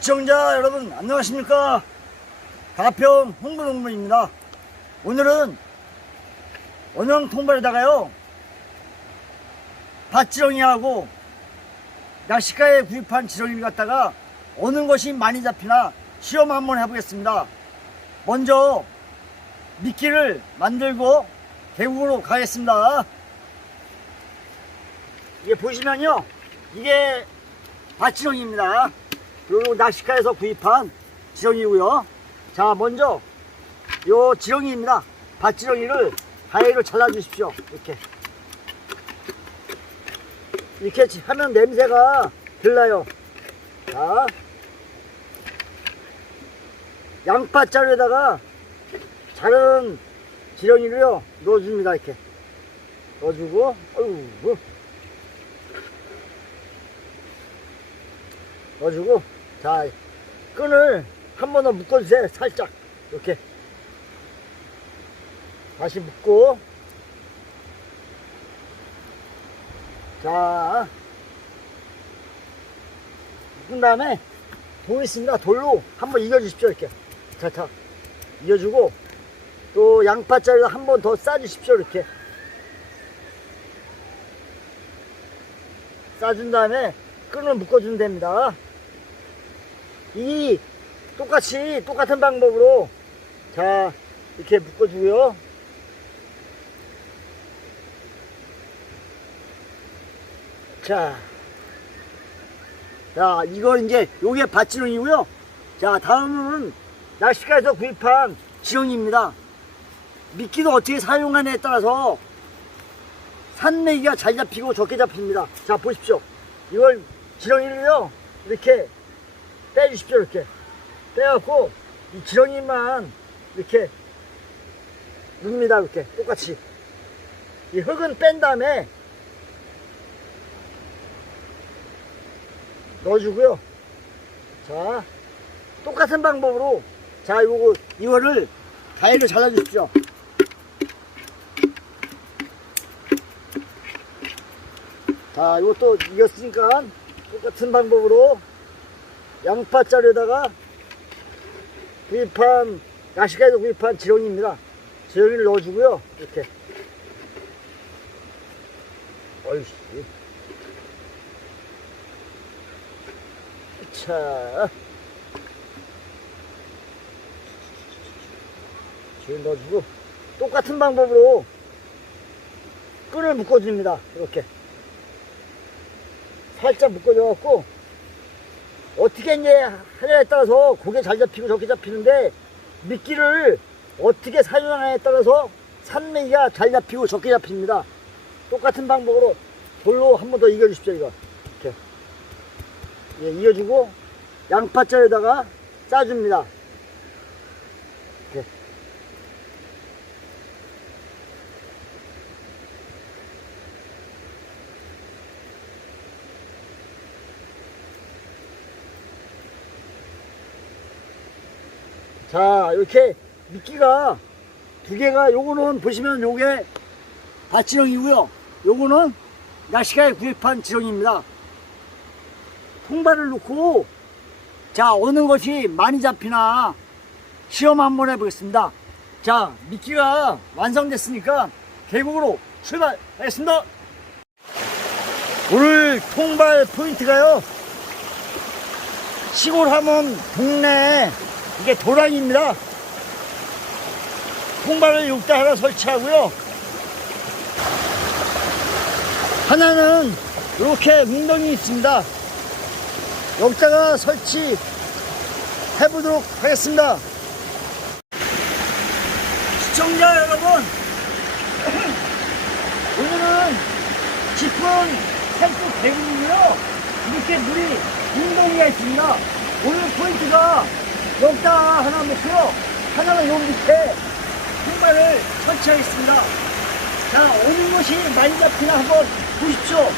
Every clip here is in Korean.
시청자 여러분 안녕하십니까? 가평 홍보농부입니다. 오늘은 원형 통발에다가요 밭지렁이하고 낚시가에 구입한 지렁이를 갖다가 어느 것이 많이 잡히나 시험 한번 해보겠습니다. 먼저 미끼를 만들고 계곡으로 가겠습니다. 이게 보시면요 이게 밭지렁이입니다 그리고 낚시가에서 구입한 지렁이고요. 자 먼저 요 지렁이입니다. 밭지렁이를 가위로 잘라 주십시오. 이렇게. 이렇게 하면 냄새가 들나요? 자. 양파자루에다가 자른 지렁이를요 넣어줍니다. 이렇게. 넣어주고 어이구 넣어주고 자 끈을 한 번 더 묶어주세요 살짝. 이렇게. 다시 묶고. 자. 묶은 다음에 돌 있습니다 돌로. 한번 이겨주십시오 이렇게. 자자. 이겨주고 또 양파자리를 한 번 더 싸주십시오 이렇게. 싸준 다음에 끈을 묶어주면 됩니다 이 똑같이 똑같은 방법으로 자 이렇게 묶어주고요. 자, 자 이거 이제 요게 밭지렁이고요. 자 다음은 낚시가에서 구입한 지렁이입니다. 미끼도 어떻게 사용하냐에 따라서 산메기가 잘 잡히고 적게 잡힙니다. 자 보십시오. 이걸 지렁이를요 이렇게 빼주십시오 이렇게. 빼갖고 이 지렁이만 이렇게 넣습니다 이렇게. 똑같이. 이 흙은 뺀 다음에 넣어주고요. 자 똑같은 방법으로 자 요거 이거를 가위로 잘라주십시오. 자 이것도 익었으니까 똑같은 방법으로 양파자루에다가 구입한 야시가에서 구입한 지렁이입니다. 지렁이를 넣어주고요. 이렇게. 어이씨. 자. 지금 넣어주고 똑같은 방법으로 끈을 묶어줍니다. 이렇게. 살짝 묶어줘갖고 어떻게 이제 하냐에 따라서 고개 잘 잡히고 적게 잡히는데 미끼를 어떻게 사용하냐에 따라서 산메기가 잘 잡히고 적게 잡힙니다. 똑같은 방법으로 돌로 한 번 더 이겨주십시오 이거 이렇게 예, 이어주고 양파자에다가 짜줍니다. 자 이렇게 미끼가 두 개가 요거는 보시면 요게 밭지렁이고요. 요거는 야시가에 구입한 지렁이입니다. 통발을 놓고 자 어느 것이 많이 잡히나 시험 한번 해보겠습니다. 자 미끼가 완성됐으니까 계곡으로 출발하겠습니다. 오늘 통발 포인트가요. 시골 하면 동네 이게 도랑입니다. 통발을 6대 하나 설치하고요. 하나는 이렇게 웅덩이 있습니다. 여기다가 설치 해 보도록 하겠습니다. 시청자 여러분, 오늘은 깊은 산속 계곡이고요. 이렇게 물이 웅덩이가 있습니다. 오늘 포인트가 여기다 하나 놓고요. 하나는 여기 밑에 통발을 설치하겠습니다. 자, 어느 것이 많이 잡히나 한번 보십시오.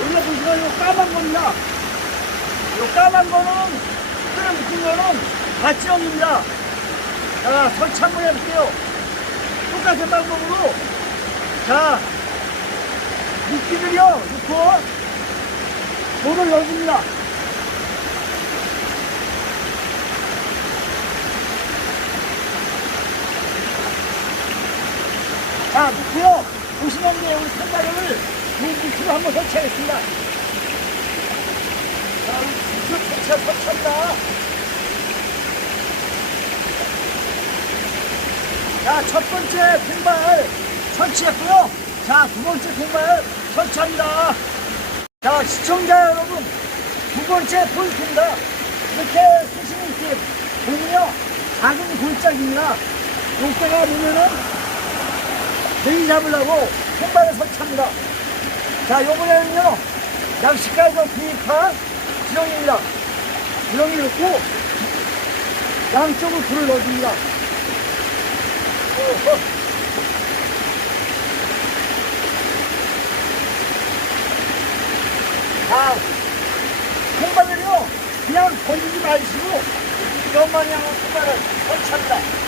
여기가 보시면 요 까만 겁니다. 요 까만 거는, 묶은 거는 밭지렁입니다. 자, 설치 한번 해볼게요. 똑같은 방법으로. 자, 미끼를요, 넣고, 돌을 넣어줍니다. 자, 넣고요. 이제 우리 선발을 무기로 한번 설치하겠습니다. 자, 우리 무기 설치, 설치합니다. 자, 첫 번째 공발 설치했고요. 자, 두 번째 공발 설치합니다. 자, 시청자 여러분, 두 번째 포인트입니다. 이렇게 쓰시면 이렇게 보면요, 작은 골짜기입니다. 요때가 보면은 메이 잡으려고 공발을 설치합니다. 자, 요번에는요, 낚시가에서 구입한 지렁이입니다. 지렁이 넣고, 양쪽으로 불을 넣어줍니다. 자, 콩발을요, 그냥 건지지 마시고, 연마냥으로 콩발을 설치합니다.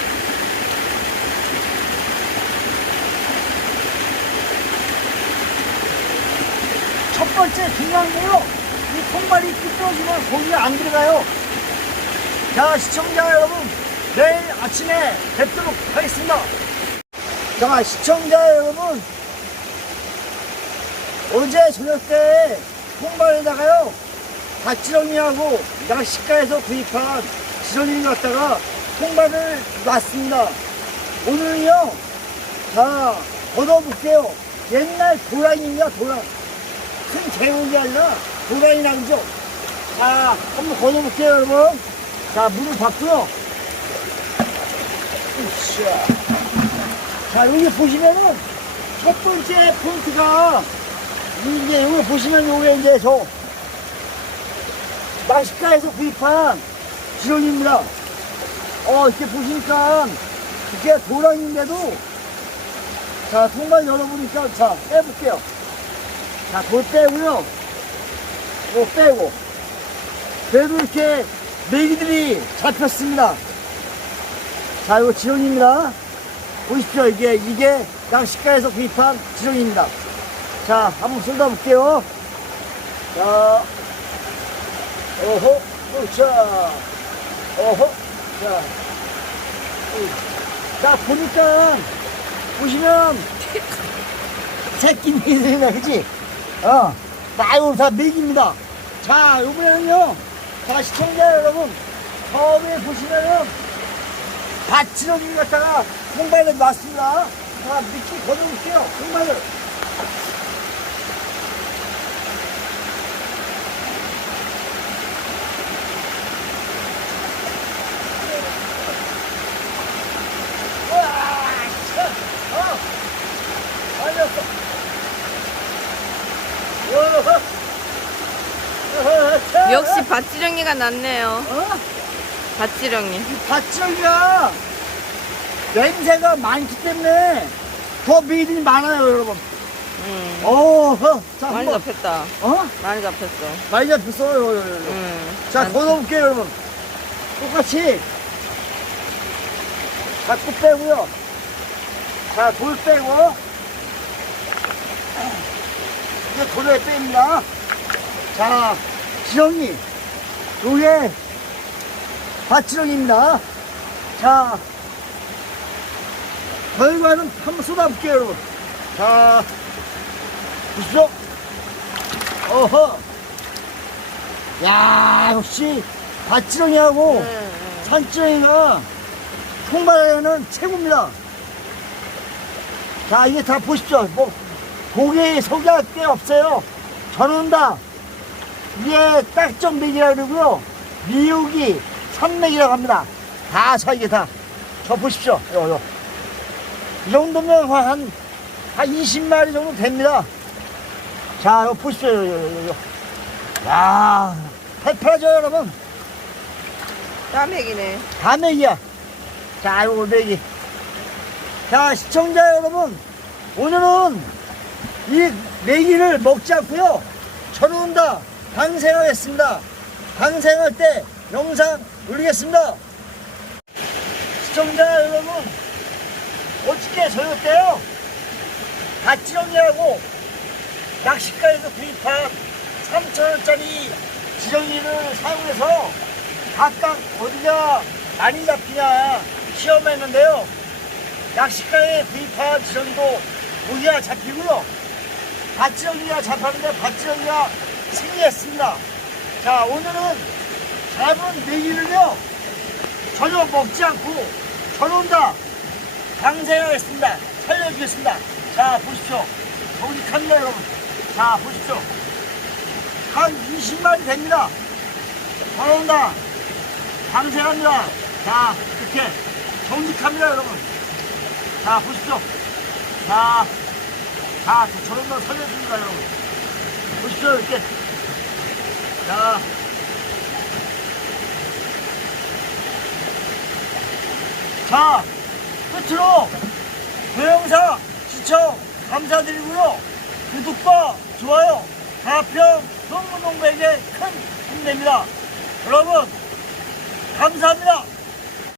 첫 번째 중요한 게요, 이 콩발이 끄떡이면 고기가 안 들어가요. 자, 시청자 여러분, 내일 아침에 뵙도록 하겠습니다. 자, 시청자 여러분, 어제 저녁 때 콩발에다가요, 밭지렁이하고 낚시가에서 구입한 지렁이를 갖다가 콩발을 놨습니다. 오늘은요, 자, 걷어볼게요. 옛날 도란입니다, 도란. 큰 제목이 아니라 도란이 나죠. 자, 한번 걷어볼게요, 여러분. 자, 물을 받고요. 자, 여기 보시면은 첫 번째 포인트가 이제 여기 보시면 요게 이제 저 낚시가에서 구입한 지렁이입니다. 어, 이렇게 보시니까 이게 도랑인데도 자, 통발 열어보니까 자, 빼볼게요. 자, 돌 빼고요. 이거 빼고. 그래도 이렇게 메기들이 잡혔습니다. 자, 이거 지렁이입니다. 보십시오. 이게, 이게 낚시가에서 구입한 지렁이입니다. 자, 한번 쏟아볼게요. 자, 어허, 자, 어허, 자. 으. 자, 보니까, 보시면, 새끼 메기들이네, 그치? 어, 아유, 다 메기입니다. 자, 요번에는요, 자, 시청자 여러분, 처음에 보시면은, 밭지렁이 갖다가 콩발을 놨습니다. 자, 미끼 걷어볼게요, 콩발을. 우와, 차, 어, 알렸어. 우와, 우와, 차. 역시 밭지렁이가 낫네요. 어? 밭지렁이. 밭지렁이가 냄새가 많기 때문에 더 미인이 많아요, 여러분. 음. 어, 어, 자, 많이 한번. 잡혔다. 어? 많이 잡혔어. 많이 잡혔어요. 음. 자, 많이- 걷어볼게요, 여러분. 똑같이. 자꾸 빼고요. 자, 돌 빼고. 이제 돌에 뺍니다. 자, 지렁이. 요게 밭지렁이입니다. 자, 결과는 한번 쏟아볼게요, 여러분. 자, 보십시오. 어허. 야, 역시 밭지렁이하고 음, 산지렁이가 통발에는 최고입니다. 자, 이게 다 보십시오. 뭐, 고기 소개할 게 없어요. 저는 다, 이게 딱정맥이라 그러고요. 미육이, 산맥이라고 합니다. 다, 자, 이게 다. 저 보십시오. 요, 요. 이 정도면 한, 한 20마리 정도 됩니다. 자, 요 보십시오. 요, 요, 요, 요. 야, 팔팔하죠, 여러분? 까맥이네. 다 맥이야. 자, 요거 맥이. 자, 시청자 여러분. 오늘은 이 맥이를 먹지 않고요. 저는 다 방생하겠습니다. 방생할 때 영상 올리겠습니다. 시청자 여러분. 어저께 저녁 때요. 갓지렁이하고 낚시가에서 구입한 3천원짜리 지렁이를 사용해서 각각 어디가 많이 잡히냐 시험했는데요. 낚시가에 구입한 지렁이도 고기가 잡히고요. 밭지렁이가 잡혔는데 밭지렁이가 승리했습니다. 자, 오늘은 잡은 메기를요, 전혀 먹지 않고 전원다 방생하겠습니다. 살려주겠습니다. 자, 보십시오. 정직합니다, 여러분. 자, 보십시오. 한 20마리 됩니다. 전원다 방생합니다. 자, 이렇게 정직합니다, 여러분. 자, 보십시오. 자, 자, 저런다 살려줍니다, 여러분. 보십시오, 이렇게. 자. 자, 끝으로 동영상 시청 감사드리고요. 구독과 좋아요, 가평 성문동백에 큰 힘됩니다. 여러분, 감사합니다.